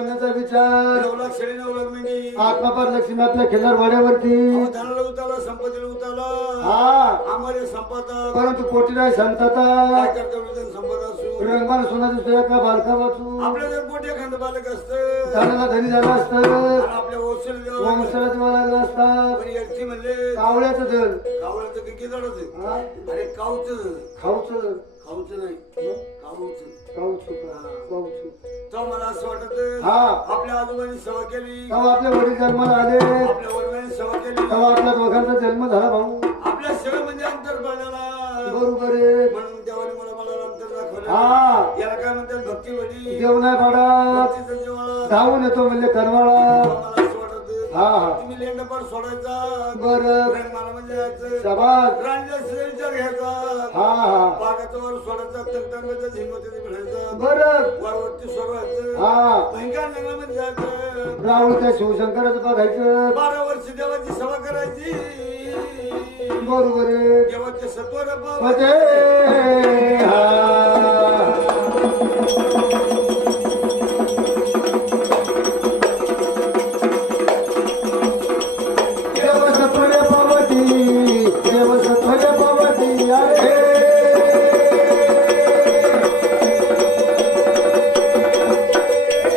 बनण्याचा विचार 9 लाख शेळी 9 लाख मेंढी आत्मापार लक्ष्मी आपल्या खिल्लार वाड्यावरती धनाला उतारला संपत्तीला उतारला हा आम्हाला संपत परंतु पोटी नाही संतता काय करता वृद्ध संपत असू रंगमान सोना दिसतोय का बालका वाचू आपल्या जर पोटी एखादं बालक असतं धनाला धनी झाला असतं आणि आपल्या वंशाला द्यावं लागलं. वंशाला देवा लागला असता पण एकटी म्हणले कावळ्याचं जल कावळ्याचं किती झाडच आहे हा अरे काऊच खाऊचं खाऊच नाही काऊच काऊचं तो मला असं वाटत हा आपल्या आजोबांनी सेवा केली तेव्हा आपले वडील जन्माला आले आपल्या वडिलांनी सेवा केली तेव्हा आपल्या दोघांचा जन्म झाला भाऊ आपल्या सेवा म्हणजे अंतर पाण्याला बरोबर आहे म्हणून देवाने मला अंतर दाखवलं हा याला काय म्हणतात भक्ती वडी देव नाही पाडा भक्तीचं जेवाळा धावून येतो म्हणजे करवाळा मला असं वाटत हा हा तुम्ही लेंडपार सोडायचा बर मला म्हणजे यायचं शाबास रांजा विचार घ्यायचा हा हा बागाचा वर सोडायचा तंगटांगाचा झिंगवतीने भेटायचा बर वरवरती सोडवायचं हा भयंकर नगर म्हणजे जायचं राहुल त्या शिवशंकराचं बघायचं 12 वर्ष देवाची सेवा करायची बरोबर आहे देवाचे सत्वर म्हणजे हा देवसत्वरे पावती देवसत्वरे पावती आहे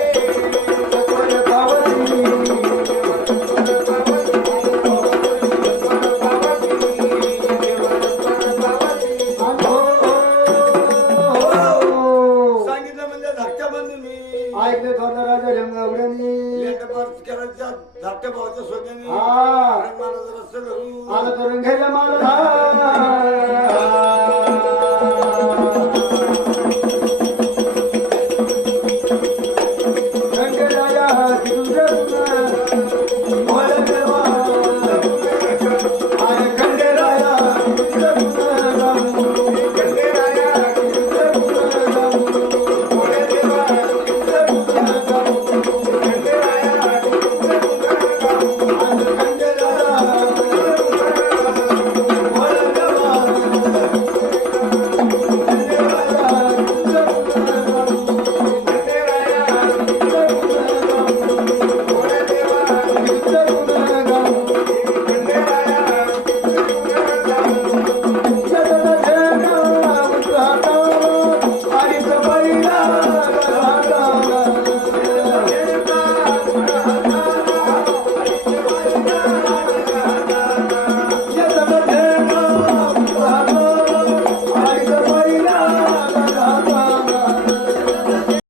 सत्वरे पावती सांगितलं म्हणजे धाकट्या बांधून ऐकले थोडा राजा रंगावड्यांनी लेंडपार करायच्या धाकट्या भावाच्या सोन्याने हा मला जर असं धरून आला करून घ्यायला मला